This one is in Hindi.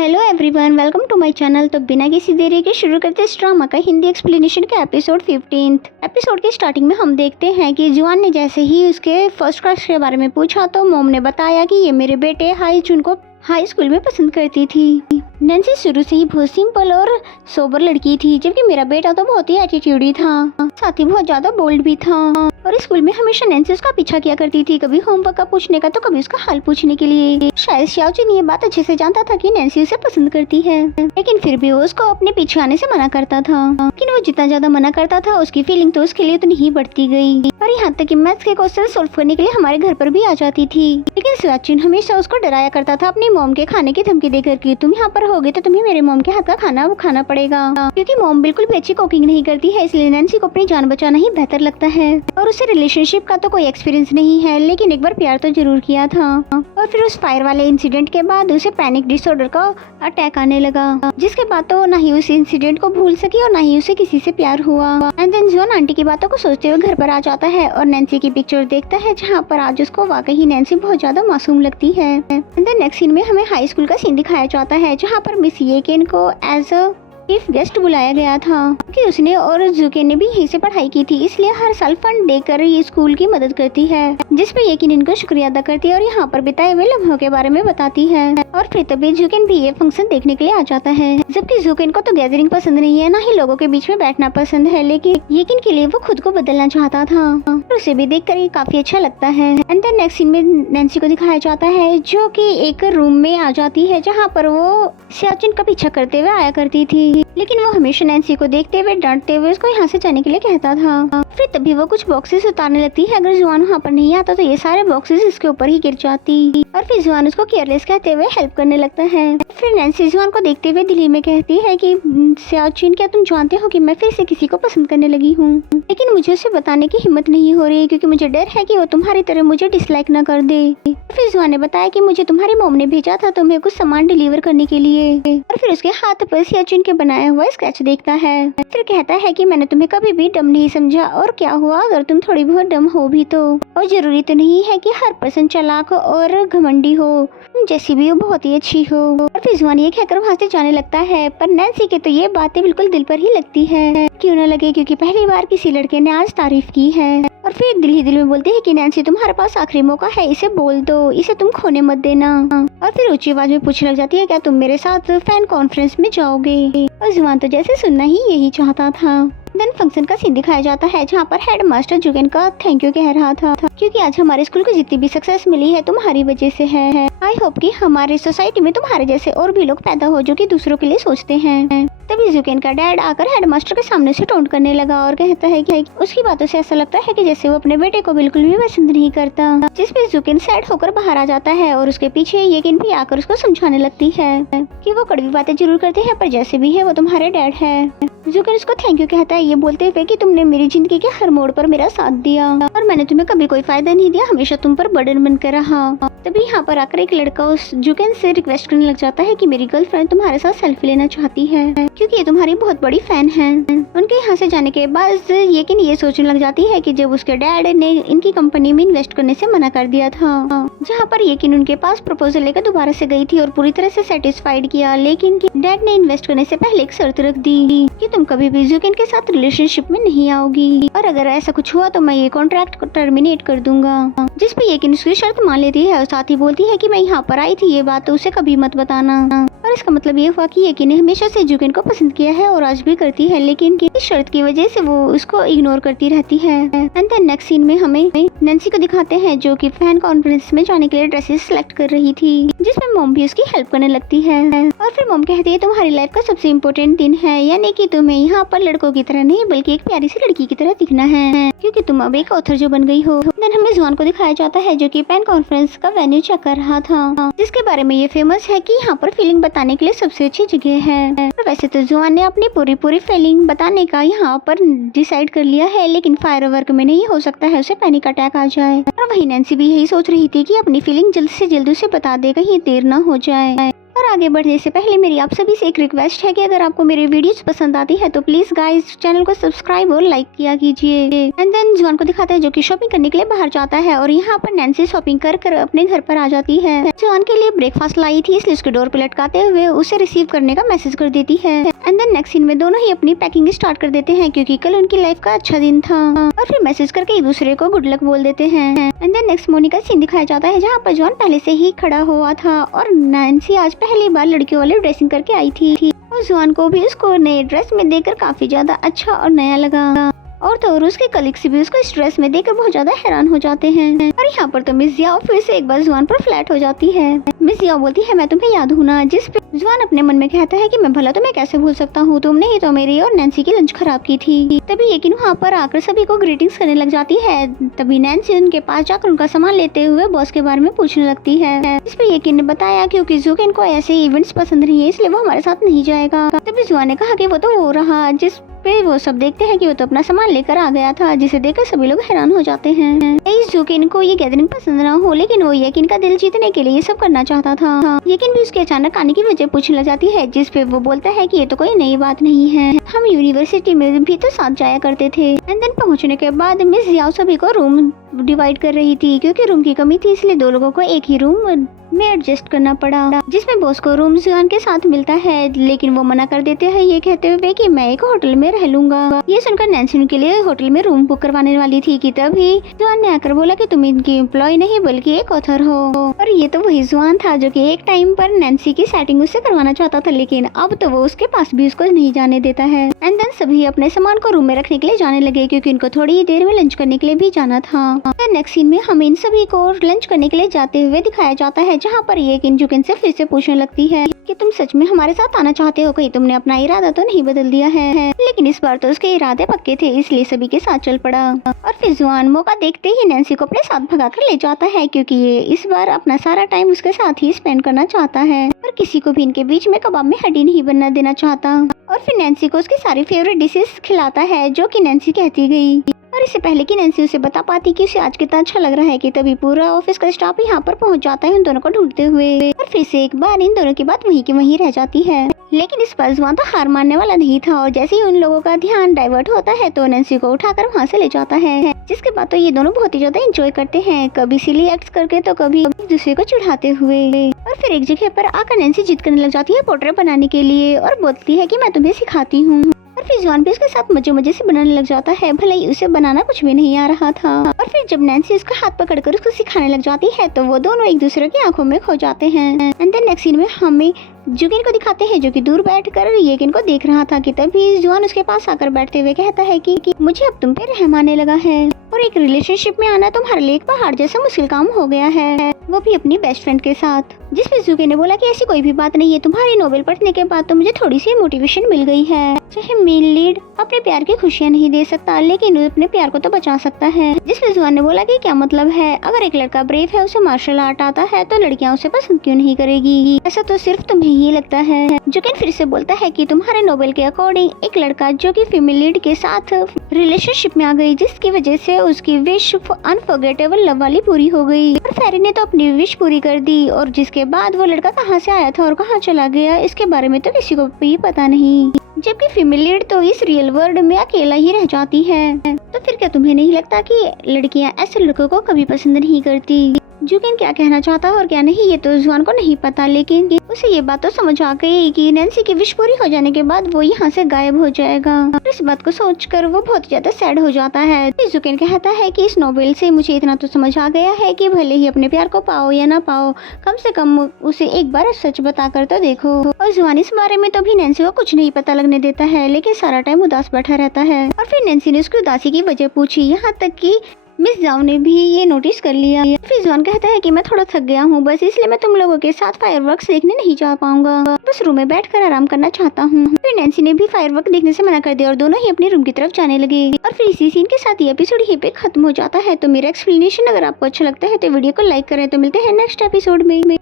Hello everyone, welcome to my channel. तो बिना किसी देरी के शुरू करते इस ड्रामा का हिंदी एक्सप्लेनेशन का एपिसोड 15। एपिसोड के स्टार्टिंग में हम देखते हैं कि जुआन ने जैसे ही उसके फर्स्ट क्रश के बारे में पूछा तो मोम ने बताया कि ये मेरे बेटे हाई जून को हाई स्कूल में पसंद करती थी। नैन्सी शुरू से ही बहुत सिंपल और सोबर लड़की थी, जबकि मेरा बेटा तो बहुत ही एटीट्यूडी था, साथ ही बहुत ज्यादा बोल्ड भी था। और स्कूल में हमेशा नैन्सी उसका पीछा किया करती थी, कभी होमवर्क का पूछने का तो कभी उसका हाल पूछने के लिए। शायद शाओजिन ये बात अच्छे से जानता था कि नैन्सी उसे पसंद करती है, लेकिन फिर भी वो उसको अपने पीछे आने से मना करता था। लेकिन वो जितना ज्यादा मना करता था उसकी फीलिंग तो उसके लिए उतनी ही बढ़ती गई, और यहाँ तक कि मैथ्स के क्वेश्चन सोल्व करने के लिए हमारे घर पर भी आ जाती थी। लेकिन शाओजिन हमेशा उसको डराया करता था अपनी मॉम के खाने की धमकी देकर कि तुम यहाँ पर होगे तो तुम्हें मेरे मॉम के हाथ का खाना खाना पड़ेगा, क्योंकि मॉम बिल्कुल भी अच्छी कुकिंग नहीं करती है। इसलिए नैन्सी को अपनी जान बचाना ही बेहतर लगता है। और उसे रिलेशनशिप का तो कोई एक्सपीरियंस नहीं है, लेकिन एक बार प्यार तो जरूर किया था। और फिर उस फायर वाले इंसिडेंट के बाद उसे पैनिक डिसऑर्डर का अटैक आने लगा, जिसके बाद तो ना ही उस इंसिडेंट को भूल सकी और ना ही उसे किसी से प्यार हुआ। एंड देन जॉन आंटी की बातों को सोचते हुए घर पर आ जाता है और नैन्सी की पिक्चर देखता है, जहाँ पर आज उसको वाकई नैन्सी बहुत ज्यादा मासूम लगती है। एंड देन नेक्स्ट सीन में हमें हाई स्कूल का सीन दिखाया जाता है, जहाँ पर मिस येकेन को एज अ चीफ गेस्ट बुलाया गया था कि उसने और जुके ने भी यहीं से पढ़ाई की थी, इसलिए हर साल फंड देकर ये स्कूल की मदद करती है, जिसपे येकिन इनको शुक्रिया अदा करती है और यहाँ पर बिताए हुए लम्हों के बारे में बताती है। और फिर तभी जुकेन भी ये फंक्शन देखने के लिए आ जाता है, जबकि जुकेन को तो गैदरिंग पसंद नहीं है, ना ही लोगों के बीच में बैठना पसंद है, लेकिन येकिन के लिए वो खुद को बदलना चाहता था और उसे भी देखकर ये काफी अच्छा लगता है। एंड देन नेक्स्ट सीन में नैन्सी को दिखाया जाता है, जो कि एक रूम में आ जाती है, जहाँ पर वो शाओजिन का पीछा करते हुए आया करती थी, लेकिन वो हमेशा नैन्सी को देखते हुए डांटते हुए उसको यहाँ से जाने के लिए कहता था। फिर तभी वो कुछ बॉक्सेस उतारने लगती है, अगर जुआन वहाँ पर नहीं आता तो ये सारे बॉक्सेस इसके ऊपर ही गिर जाती, और फिर जुआन उसको केयरलेस कहते हुए हेल्प करने लगता है। फिर नैन्सी जुआन को देखते हुए दिल्ली में कहती है कि शाओजिन, क्या तुम जानते हो कि मैं फिर से किसी को पसंद करने लगी हूँ, लेकिन मुझे उसे बताने की हिम्मत नहीं हो रही, क्योंकि मुझे डर है कि वो तुम्हारी तरह मुझे डिसलाइक न कर दे। फिर जुआन ने बताया कि मुझे तुम्हारी मॉम ने भेजा था तुम्हें कुछ सामान डिलीवर करने के लिए, और फिर उसके हाथ पर शाओजिन के बनाया हुआ स्केच देखता है। फिर कहता है कि मैंने तुम्हें कभी भी डम नहीं समझा, और क्या हुआ अगर तुम थोड़ी बहुत डम हो भी तो, और जरूरी तो नहीं है कि हर पर्सन चालाक और घमंडी हो, जैसी भी वो बहुत ही अच्छी हो। और फिर जुआन ये कहकर वहाँ से जाने लगता है, पर नैन्सी के तो ये बातें बिल्कुल दिल पर ही लगती है, क्यों न लगे, क्योंकि पहली बार किसी लड़के ने आज तारीफ की है। और फिर दिल ही दिल में बोलते हैं कि नैन्सी, तुम्हारे पास आखिरी मौका है, इसे बोल दो, इसे तुम खोने मत देना। और फिर ऊंची आवाज में पूछने लग जाती है, क्या तुम मेरे साथ फैन कॉन्फ्रेंस में जाओगे? और जुआन तो जैसे सुनना ही यही चाहता था। देन फंक्शन का सीन दिखाया जाता है, जहाँ पर हेड मास्टर जुगेन का थैंक यू कह रहा था, क्योंकि आज हमारे स्कूल को जितनी भी सक्सेस मिली है तुम्हारी वजह से है। आई होप कि हमारे सोसाइटी में तुम्हारे जैसे और भी लोग पैदा हो जो कि दूसरों के लिए सोचते हैं। तभी जुगेन का डैड आकर हेडमास्टर के सामने से टोंट करने लगा और कहता है कि उसकी बातों से ऐसा लगता है कि जैसे वो अपने बेटे को बिल्कुल भी पसंद नहीं करता, जिसपे जुगेन सैड होकर बाहर आ जाता है और उसके पीछे येकिन भी आकर उसको समझाने लगती है कि वो कड़वी बातें जरूर करते हैं, पर जैसे भी है वो तुम्हारे डैड है। जुगेन उसको थैंक यू कहता है, ये बोलते हुए कि तुमने मेरी जिंदगी के हर मोड़ पर मेरा साथ दिया और मैंने तुम्हें कभी कोई फायदा नहीं दिया, हमेशा तुम पर बर्डन बनकर रहा। तभी यहाँ पर आकर एक लड़का उस जुगेन से रिक्वेस्ट करने लग जाता है कि मेरी गर्लफ्रेंड तुम्हारे साथ सेल्फी लेना चाहती है, क्योंकि ये तुम्हारी बहुत बड़ी फैन है। उनके यहाँ से जाने के बाद येकिन ये सोचने लग जाती है कि जब उसके डैड ने इनकी कंपनी में इन्वेस्ट करने से मना कर दिया था, जहाँ पर येकिन उनके पास प्रपोजल लेकर दोबारा से गई थी और पूरी तरह से सेटिस्फाइड किया, लेकिन डैड ने इन्वेस्ट करने से पहले एक शर्त रख दी कि तुम कभी भी जुगेन के साथ रिलेशनशिप में नहीं आओगी, और अगर ऐसा कुछ हुआ तो मैं ये कॉन्ट्रैक्ट को टर्मिनेट कर दूंगा। जिसपे येकिन उसकी शर्त मान लेती है और साथ ही बोलती है कि मैं यहाँ पर आई थी, ये बात तो उसे कभी मत बताना। और इसका मतलब ये हुआ कि येकिन ने हमेशा से जुगेन को पसंद किया है और आज भी करती है, लेकिन इस शर्त की वजह से वो उसको इग्नोर करती रहती है। एंड देन नेक्स्ट सीन में हमें नैन्सी को दिखाते हैं, जो कि फैन कॉन्फ्रेंस में जाने के लिए ड्रेसेस सिलेक्ट कर रही थी, जिसमें मॉम भी उसकी हेल्प करने लगती है। और फिर मॉम कहती है तुम्हारी लाइफ का सबसे इम्पोर्टेंट दिन है, यानी कि तुम्हें यहाँ पर लड़कों की तरह नहीं बल्कि एक प्यारी सी लड़की की तरह दिखना है, क्योंकि तुम अब एक ऑथर जो बन गई हो। देन हमें जुआन को दिखाया जाता है, जो कि फैन कॉन्फ्रेंस का वेन्यू चेक कर रहा था, जिसके बारे में ये फेमस है कि यहाँ पर फीलिंग बताने के लिए सबसे अच्छी जगह है। और वैसे तो जुआन ने अपनी पूरी फीलिंग बताने का यहाँ पर डिसाइड कर लिया है, लेकिन फायरवर्क में नहीं हो सकता है उसे पैनिक अटैक आ जाए। और वही नैन्सी भी यही सोच रही थी कि अपनी फीलिंग जल्द से जल्द उसे बता दे, कहीं देर न हो जाए। और आगे बढ़ने से पहले मेरी आप सभी से एक रिक्वेस्ट है कि अगर आपको मेरी वीडियोस पसंद आती है तो प्लीज गाइस चैनल को सब्सक्राइब और लाइक किया कीजिए। एंड देन जुआन को दिखाता है जो कि शॉपिंग करने के लिए बाहर जाता है और यहाँ पर नैन्सी शॉपिंग कर अपने घर पर आ जाती है। जुआन के लिए ब्रेकफास्ट लाई थी इसलिए उसके डोर पे लटकाते हुए उसे रिसीव करने का मैसेज कर देती है। एंड देन नेक्स्ट सीन में दोनों ही अपनी पैकिंग स्टार्ट कर देते हैं क्योंकि कल उनकी लाइफ का अच्छा दिन था और फिर मैसेज करके एक दूसरे को गुड लक बोल देते हैं। एंड देन नेक्स्ट मॉर्निंग का सीन दिखाया जाता है जहाँ पर जुआन पहले से ही खड़ा हुआ था और नैन्सी आज पहली बार लड़कियों वाली ड्रेसिंग करके आई थी और जुआन को भी उसको नए ड्रेस में देखकर काफी ज्यादा अच्छा और नया लगा और तो और उसके कलीग्स भी उसको इस ड्रेस में देखकर बहुत ज्यादा हैरान हो जाते हैं। और यहाँ पर तो मिस जियाओ फिर से एक बार जुआन पर फ्लैट हो जाती है। मिस जियाओ बोलती है मैं तुम्हें याद हूँ ना, जिस पे जुआन अपने मन में कहता है कि मैं भला तुम्हें कैसे भूल सकता हूँ, तुमने ही तो मेरी और नैन्सी की लंच खराब की थी। तभी यकीन वहाँ पर आकर सभी को ग्रीटिंग्स करने लग जाती है। तभी नैन्सी उनके पास जाकर उनका सामान लेते हुए बॉस के बारे में पूछने लगती है। इस पे यकीन ने बताया क्योंकि जुकेन को ऐसे इवेंट्स पसंद नहीं है इसलिए वो हमारे साथ नहीं जाएगा। तभी जुआन ने कहा कि वो तो वो रहा जिस पे वो सब देखते हैं कि वो तो अपना सामान लेकर आ गया था, जिसे देखकर सभी लोग हैरान हो जाते हैं। इस जुकेन को ये गैदरिंग पसंद ना हो लेकिन वो यकीन का दिल जीतने के लिए ये सब करना चाहता था। यकीन भी उसके अचानक आने की वजह पूछने लग जाती है जिस पे वो बोलता है कि ये तो कोई नई बात नहीं है, हम यूनिवर्सिटी में भी तो साथ जाया करते थे। एंड देन पहुंचने के बाद मिस जियाओ सभी को रूम डिवाइड कर रही थी क्योंकि रूम की कमी थी इसलिए दो लोगों को एक ही रूम में एडजस्ट करना पड़ा, जिसमें बॉस को रूम जुआन के साथ मिलता है लेकिन वो मना कर देते हैं ये कहते हुए कि मैं एक होटल में रह लूंगा। ये सुनकर नैन्सी उनके लिए होटल में रूम बुक करवाने वाली थी कि तभी जुआन ने आकर बोला कि तुम इनकी एम्प्लॉय नहीं बल्कि एक ऑथर हो। और ये तो वही जुआन था जो कि एक टाइम पर नैन्सी की सेटिंग उससे करवाना चाहता था लेकिन अब तो वो उसके पास भी उसको नहीं जाने देता है। एंड देन सभी अपने सामान को रूम में रखने के लिए जाने लगे क्योंकि उनको थोड़ी ही देर में लंच करने के लिए भी जाना था। नेक्स्ट सीन में हमें इन सभी को लंच करने के लिए जाते हुए दिखाया जाता है जहाँ पर ये जुकेन से फिर से पूछने लगती है कि तुम सच में हमारे साथ आना चाहते हो, कहीं तुमने अपना इरादा तो नहीं बदल दिया है। लेकिन इस बार तो उसके इरादे पक्के थे इसलिए सभी के साथ चल पड़ा और फिर जुआन मौका देखते ही नैन्सी को अपने साथ भगाकर ले जाता है क्योंकि ये इस बार अपना सारा टाइम उसके साथ ही स्पेंड करना चाहता है और किसी को भी इनके बीच में कबाब में हड्डी नहीं बनना देना चाहता। और फिर नैन्सी को उसकी सारी फेवरेट डिशेस खिलाता है जो कि नैन्सी कहती गई और इससे पहले कि नैन्सी उसे बता पाती कि उसे आज कितना अच्छा लग रहा है कि तभी पूरा ऑफिस का स्टाफ यहाँ पर पहुँच जाता है उन दोनों को ढूंढते हुए और फिर से एक बार इन दोनों की बात वहीं की वहीं रह जाती है। लेकिन इस पर जुआन तो हार मानने वाला नहीं था और जैसे ही उन लोगों का ध्यान डाइवर्ट होता है तो नैन्सी को उठाकर वहाँ से ले जाता है, जिसके बाद तो ये दोनों बहुत ही ज्यादा एंजॉय करते हैं, कभी सिली एक्ट्स करके तो कभी एक दूसरे को चिढ़ाते हुए। और फिर एक जगह पर आकर नैन्सी जिद करने लग जाती है पोर्ट्रेट बनाने के लिए और बोलती है कि मैं तुम्हें सिखाती हूँ और फिर जुआन भी उसके साथ मजे से बनाने लग जाता है, भले ही उसे बनाना कुछ भी नहीं आ रहा था। और फिर जब नैन्सी उसका हाथ पकड़कर उसको सिखाने लग जाती है तो वो दोनों एक दूसरे की आंखों में खो जाते हैं। एंड देन नेक्स्ट सीन में हमें जुकेन को दिखाते हैं जो कि दूर बैठकर येकिन को देख रहा था कि तभी जुआन उसके पास आकर बैठते हुए कहता है कि मुझे अब तुम पे रहम आने लगा है और एक रिलेशनशिप में आना तुम्हारे लिए एक पहाड़ जैसा मुश्किल काम हो गया है, वो भी अपनी बेस्ट फ्रेंड के साथ। जिसमें जुकेन ने बोला कि ऐसी कोई भी बात नहीं है, तुम्हारी नोवेल पढ़ने के बाद तो मुझे थोड़ी सी मोटिवेशन मिल गई है। चाहे मेन लीड अपने प्यार की खुशियाँ नहीं दे सकता लेकिन वो अपने प्यार को तो बचा सकता है। जिसमें जुआन ने बोला कि क्या मतलब है, अगर एक लड़का ब्रेव है उसे मार्शल आर्ट आता है तो लड़कियां उसे पसंद क्यों नहीं करेगी, ऐसा तो सिर्फ तुम्हें ही लगता है। जुकेन फिर से बोलता है कि तुम्हारे नोवेल के अकॉर्डिंग एक लड़का जो कि फीमेल लीड के साथ रिलेशनशिप में आ गई जिसकी वजह से उसकी विश अनफॉरगेटेबल लव वाली पूरी हो गई और फेरी ने तो अपनी विश पूरी कर दी और जिसके बाद वो लड़का कहाँ से आया था और कहाँ चला गया इसके बारे में तो किसी को भी पता नहीं, जबकि फीमेल लीड तो इस रियल वर्ल्ड में अकेला ही रह जाती है। तो फिर क्या तुम्हें नहीं लगता कि लड़कियां ऐसे लड़कों को कभी पसंद नहीं करती? जुकेन क्या कहना चाहता है और क्या नहीं ये तो जुआन को नहीं पता, लेकिन उसे ये बात तो समझ आ गई कि नैन्सी की विश पूरी हो जाने के बाद वो यहाँ से गायब हो जाएगा। इस बात को सोचकर वो बहुत ज्यादा सैड हो जाता है। जुकेन कहता है कि इस नोवेल से मुझे इतना तो समझ आ गया है कि भले ही अपने प्यार को पाओ या ना पाओ, कम से कम उसे एक बार सच बता कर तो देखो। और जुआन इस बारे में तो भी नैन्सी को कुछ नहीं पता लगने देता है लेकिन सारा टाइम उदास बैठा रहता है। और फिर नैन्सी ने उसकी उदासी की वजह पूछी, यहाँ तक कि मिस जियाओ ने भी ये नोटिस कर लिया। फिर जुआन कहता है कि मैं थोड़ा थक गया हूँ बस इसलिए मैं तुम लोगों के साथ फायरवर्क्स देखने नहीं जा पाऊंगा, बस रूम में बैठकर आराम करना चाहता हूँ। फिर नैन्सी ने भी फायरवर्क देखने से मना कर दिया और दोनों ही अपने रूम की तरफ जाने लगे। और फिर इसी सीन के साथ ये एपिसोड यहीं पे खत्म हो जाता है। तो मेरा एक्सप्लेनेशन अगर आपको अच्छा लगता है तो वीडियो को लाइक करें। तो मिलते हैं नेक्स्ट एपिसोड में।